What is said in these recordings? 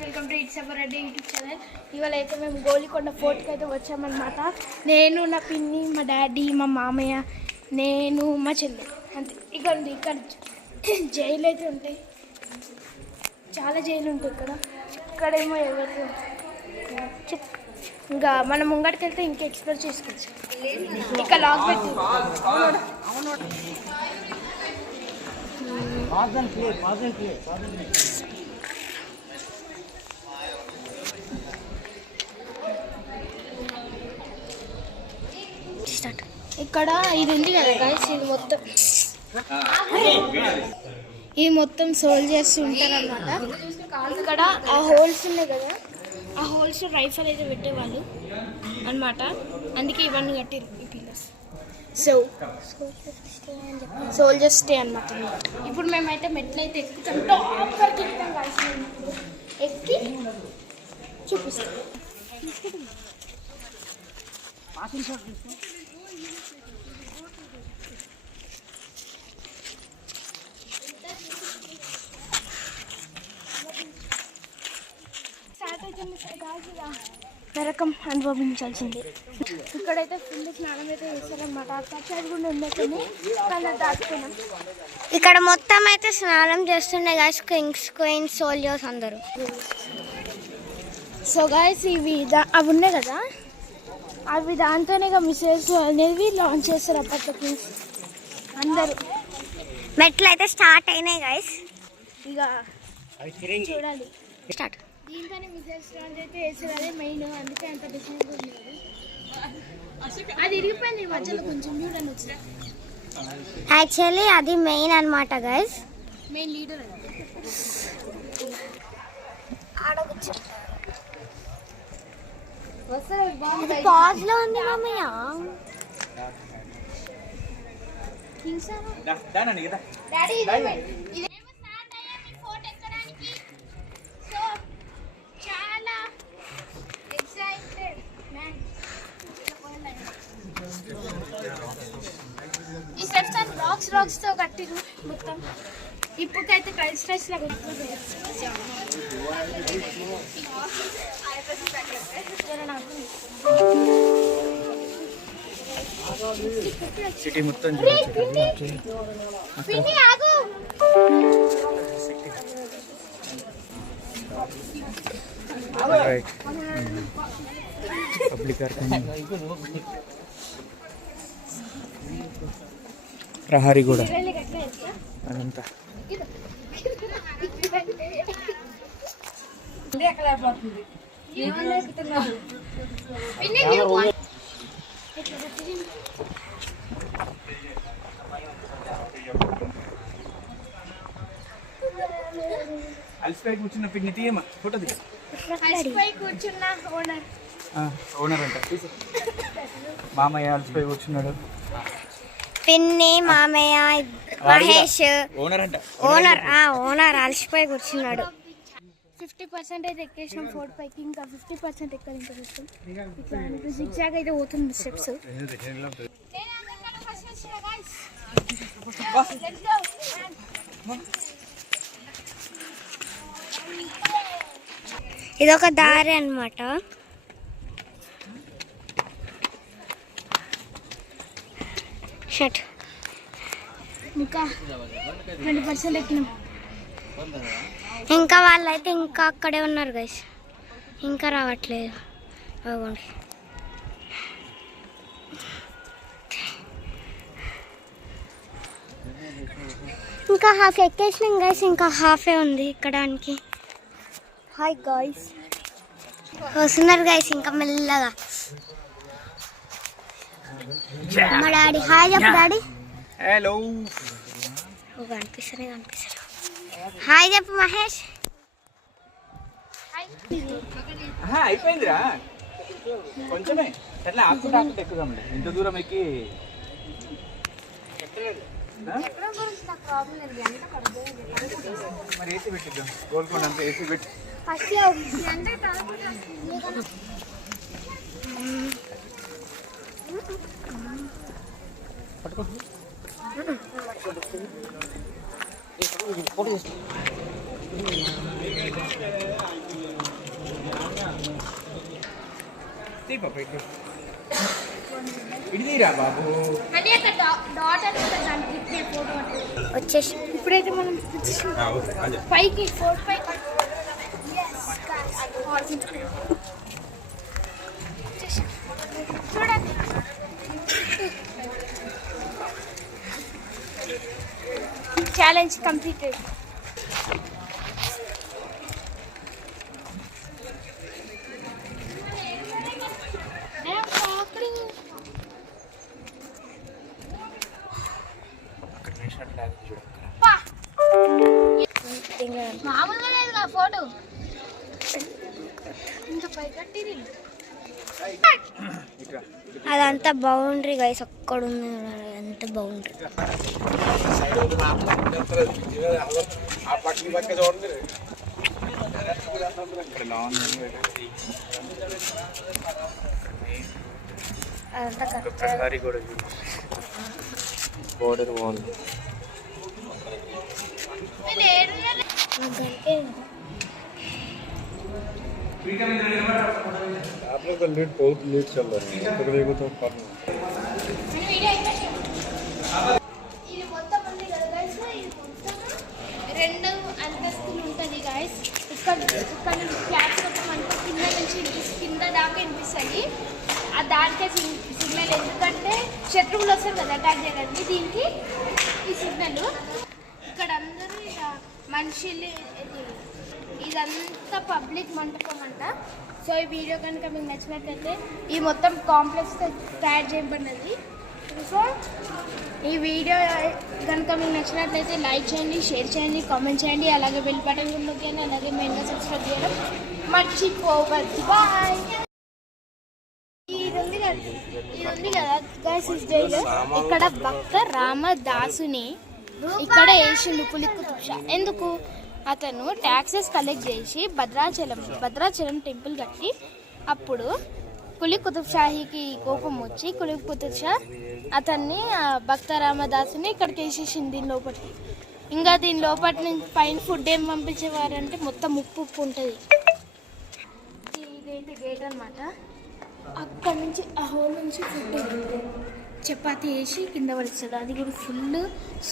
Welcome to it's our Reddy YouTube channel. ఇవాళ అయితే మేము గోల్కొండ ఫోర్ట్కి అయితే వచ్చామన్నమాట. నేను, నా పిన్ని, మా డాడీ, మా మామయ్య, నేను, మా చెల్లి, అంతే. ఇక్కడ జైలు అయితే ఉంటాయి, చాలా జైలు ఉంటాయి ఇక్కడేమో ఎవరు. ఇంకా మనం ముంగడికి వెళ్తే ఇంకా ఎక్స్ప్లోర్ చేసుకోవచ్చు. ఇక్కడ లాక్ పెట్టి ఇక్కడ ఇది ఉంది కదా గైస్, ఇది మొత్తం సోల్జర్స్ ఉంటారు అన్నమాట. ఇక్కడ ఆ హోల్స్ ఉన్నాయి కదా, ఆ హోల్స్ రైఫల్ అయితే పెట్టేవాళ్ళు అన్నమాట. అందుకే ఇవన్నీ కట్టారు ఈ పిల్లర్స్. సోల్జర్స్ స్టే అన్నమాట. ఇప్పుడు మేమైతే మెట్లయితే ఎక్కుతాం, టాప్ వరకు ఎక్కుతాం గైస్. ఎక్కి చూపిస్తాం. నరకం అనుభవించాల్సిందే. ఇక్కడైతే ఫుల్ స్నానం అయితే చేస్తారనమాట. అక్కడ కూడా ఉండేది కానీ దాచుకున్నాం. ఇక్కడ మొత్తం అయితే స్నానం చేస్తుండే గాయస్, కింగ్స్, క్వీన్స్, సోల్జర్స్ అందరూ. సో గాయస్ ఇవి అవి ఉన్నాయి కదా, అవి దాంతోనే ఇక మిసైల్స్ అనేవి లాంచ్ చేస్తారు అప్పట్లో కింగ్స్ అందరూ. మెట్లు అయితే స్టార్ట్ అయినాయి గాయస్, ఇక చూడాలి. స్టార్ట్. దీంతోనే మిసైల్స్ లాంచ్ అయితే వేసారు, అదే మెయిన్. అందుకే అంత డిసైన్ ఉంది. అది ఇరిగిపోయింది మధ్యలో కొంచెం, చూడండి వచ్చిన. యాక్చువల్లీ అది మెయిన్ అనమాట గైస్, మెయిన్ లీడర్. పాజ్ లో ఉంది మామయ్య. ఈ స్టెప్స్ అన్ని రాక్స్ తో కట్టిరు మొత్తం. ఇప్పుడైతే కల్స్ట్రైస్ లాగా సిటీ మొత్తం పబ్లిక్ ప్రహారీ కూడా అదంతా. అలసిపోయి కూర్చున్న పిన్ని తీయమ్మా, ఫోటో దిగు. కూర్చున్న ఓనర్ అంట, మామయ్య అలసిపోయి కూర్చున్నాడు. పిన్ని, మామయ్య, మహేష్ ఓనర్ అంట. ఓనర్ అలసిపోయి కూర్చున్నాడు. 50% అయితే ఎక్కేసాం ఫోర్ట్ పైకి, ఇంకా 50% ఎక్కడ ఇంకా చూస్తాం. ఇట్లా జిగ్జాగ్ అయితే పోతుంది స్టెప్స్. ఇదొక దారి అన్నమాట. షట్. ఇంకా 20% ఎక్కినాం. ఇంకా వాళ్ళైతే ఇంకా అక్కడే ఉన్నారు గైస్, ఇంకా రావట్లేదు. అవ్వండి, ఇంకా హాఫ్ ఎక్కేసినాం గైస్, ఇంకా హాఫే ఉంది ఎక్కడానికి. హాయ్ గైస్, వస్తున్నారు గైస్ ఇంకా మెల్లగా. మా డాడీ హాయ్ చెప్పు. Daddy hello. కనిపిస్తలే. హాయ్ చెప్పు మహేష్. అయిపోయిందిరా, కొంచెమే ఎట్లా ఆకుకుంటే ఎక్కుదాంలే. ఇంత దూరం ఎక్కి మరి ఏసీ పెట్టిద్దాం. గోల్కొండ అంతా ఏసీ పెట్టి పట్టుకో. ఫోటో తీ పాప ఇడిదిరా బాబు. అంటే అక్కడ డాటర్ ఫోటో వచ్చేసి ఇప్పుడైతే మనం పైకి 4-5 చూడండి. Challenge completed. మామూలుగా లేదు ఫోటో ఇంకా పైకట్టి అదంతా బౌండరీ గైస్, అక్కడ ఉంది అంత బౌండరీ. బోర్డర్ వాల్ आप लोग का लेट बहुत लेट चल रहा है तकरीबन तो कर ఇది మొత్తం ఉంది కదా గైస్, ఇది మొత్తం 2 అంతస్తులు ఉంటుంది గైస్. ఇక్కడ ఫ్లాట్ మొత్తం అంటే కింద నుంచి కింద దాకా వినిపిస్తుంది. ఆ దానికే సిగ్నల్, ఎందుకంటే శత్రువులు వస్తారు కదా అటాక్ చేయడానికి, దీనికి ఈ సిగ్నల్. ఇక్కడ అందరూ ఇక మనుషులు, ఇదంతా పబ్లిక్ మంటపం అంట. సో ఈ వీడియో కనుక మీకు నచ్చినట్లయితే ఈ మొత్తం కాంప్లెక్స్తో తయారు చేయబడినది. సో ఈ వీడియో కనుక మీకు నచ్చినట్లయితే లైక్ చేయండి, షేర్ చేయండి, కామెంట్ చేయండి, అలాగే బెల్ బటన్ కూడా నొక్కండి, అలాగే మెయిన్గా సబ్స్క్రైబ్ చేయడం మర్చిపోవద్దు. బాయ్. ఇది ఉంది కదా గైస్, ఇక్కడ భక్త రామదాసుని ఇక్కడ వేసిండు కులీ కుతుబ్ షా. ఎందుకు? అతను ట్యాక్సెస్ కలెక్ట్ చేసి భద్రాచలం టెంపుల్ కట్టి, అప్పుడు కులీ కుతుబ్ షాహీకి కోపం వచ్చి కులీ కుతుబ్ షా అతన్ని భక్త రామదాసుని ఇక్కడికి వేసేసింది దీని లోపలికి. ఇంకా దీని లోపల నుంచి పైన ఫుడ్ ఏం పంపించేవారంటే మొత్తం ఉప్పు ఉంటుంది. ఇదైతే గేట్ అనమాట. అక్కడ నుంచి ఆ హోల్ నుంచి ఫుడ్ చపాతీ వేసి కింద పడుతుంది, అది కూడా ఫుల్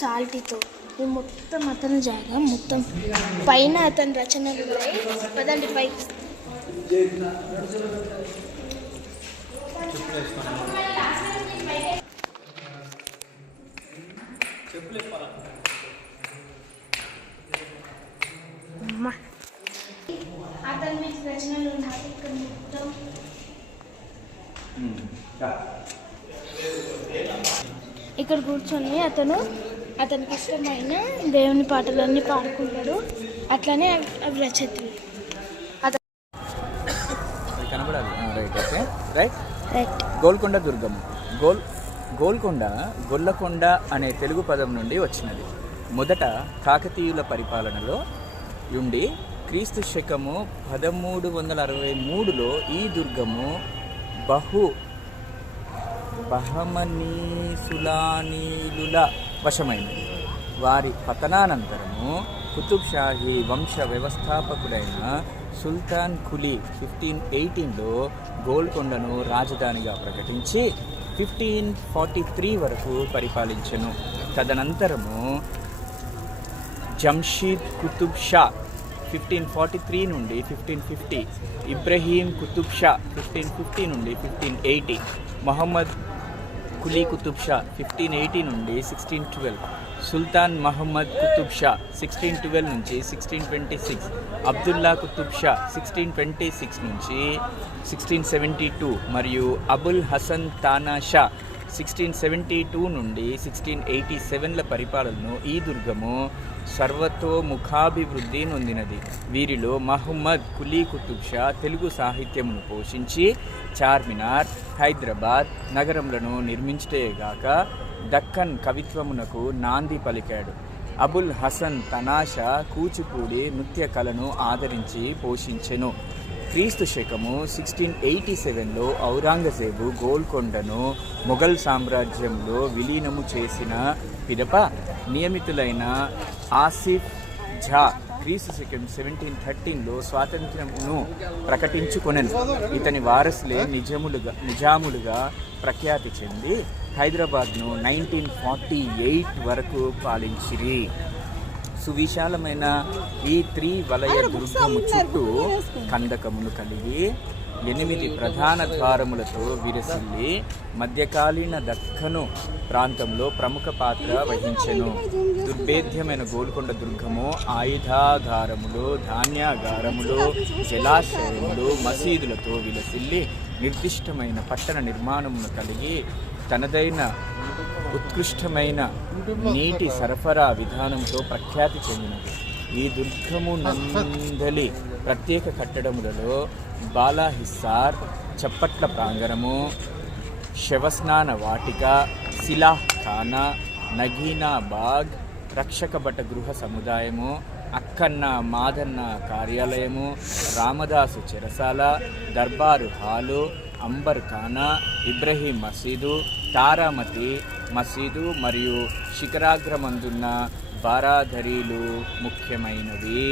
సాల్టీతో. ఇది మొత్తం అతని జాగా, మొత్తం పైన అతని రచనలు ఉన్నాయి. పదండి పైకి. అతని మీద రచనలు ఉన్నాయి ఇక్కడ మొత్తం. ఇక్కడ కూర్చొని అతనికి ఇష్టమైన దేవుని పాటలన్నీ పాడుకుంటాడు. అట్లనే అవి రచయితలు గోల్కొండ దుర్గం. గోల్కొండ గొల్లకొండ అనే తెలుగు పదం నుండి వచ్చినది. మొదట కాకతీయుల పరిపాలనలో ఉండి క్రీస్తు శకము 1363లో ఈ దుర్గము బహమనీసులానీలుల వశమైనది. వారి పతనానంతరము కుతుబ్ షాహీ వంశ వ్యవస్థాపకుడైన సుల్తాన్ కులీ 1518లో గోల్కొండను రాజధానిగా ప్రకటించి 1543 వరకు పరిపాలించెను. తదనంతరము జంషీద్ కుతుబ్ షా 1543 నుండి 1550, ఇబ్రహీం కుతుబ్ షా 1550 నుండి 1580, మొహమ్మద్ కులీ కుతుబ్ షా 1580 నుండి 1612, సుల్తాన్ మహమ్మద్ కుతుబ్ షా 1612 నుంచి 1626, అబ్దుల్లా కుతుబ్ షా 1626 నుంచి 1672 మరియు అబుల్ హసన్ తానా షా 1672 నుండి 1687ల పరిపాలనను ఈ దుర్గము సర్వతోముఖాభివృద్ధి నొందినది. వీరిలో మహమ్మద్ కులీ కుతుబ్ షా తెలుగు సాహిత్యమును పోషించి చార్మినార్, హైదరాబాద్ నగరములను నిర్మించుటేగాక దక్కన్ కవిత్వమునకు నాంది పలికాడు. అబుల్ హసన్ తనాషా కూచిపూడి నృత్య కళను ఆదరించి పోషించెను. క్రీస్తు శకము 1687లో ఔరంగజేబు గోల్కొండను మొఘల్ సామ్రాజ్యంలో విలీనము చేసిన పిదప నియమితులైన ఆసిఫ్ ఝా క్రీస్తు శకం 1713లో స్వాతంత్ర్యమును ప్రకటించుకొనెను. ఇతని వారసులే నిజాములుగా ప్రఖ్యాతి చెంది హైదరాబాద్ను 1948 వరకు పాలించిరి. సువిశాలమైన ఈ త్రివలయ దుర్గము చుట్టూ కందకమును కలిగి 8 ప్రధాన ద్వారములతో విరసిల్లి మధ్యకాలీన దక్కను ప్రాంతంలో ప్రముఖ పాత్ర వహించెను. దుర్భేద్యమైన గోల్కొండ దుర్గము ఆయుధాగారములు, ధాన్యాగారములు, జలాశయములు, మసీదులతో విలసిల్లి నిర్దిష్టమైన పట్టణ నిర్మాణమును కలిగి తనదైన ఉత్కృష్టమైన నీటి సరఫరా విధానంతో ప్రఖ్యాతి చెందినది. ఈ దుర్గము నందలి ప్రత్యేక కట్టడములలో బాలాహిస్సార్, చప్పట్ల ప్రాంగణము, శవస్నాన వాటిక, సిలాహ్ ఖానా, నగీనా బాగ్, రక్షక భట గృహ సముదాయము, అక్కన్న మాదన్న కార్యాలయము, రామదాసు చెరసాల, దర్బారు హాలు, అంబర్ ఖానా, ఇబ్రహీం మసీదు, తారామతి మసీదు మరియు శిఖరాగ్రమందున్న బారాదరీలు ముఖ్యమైనవి.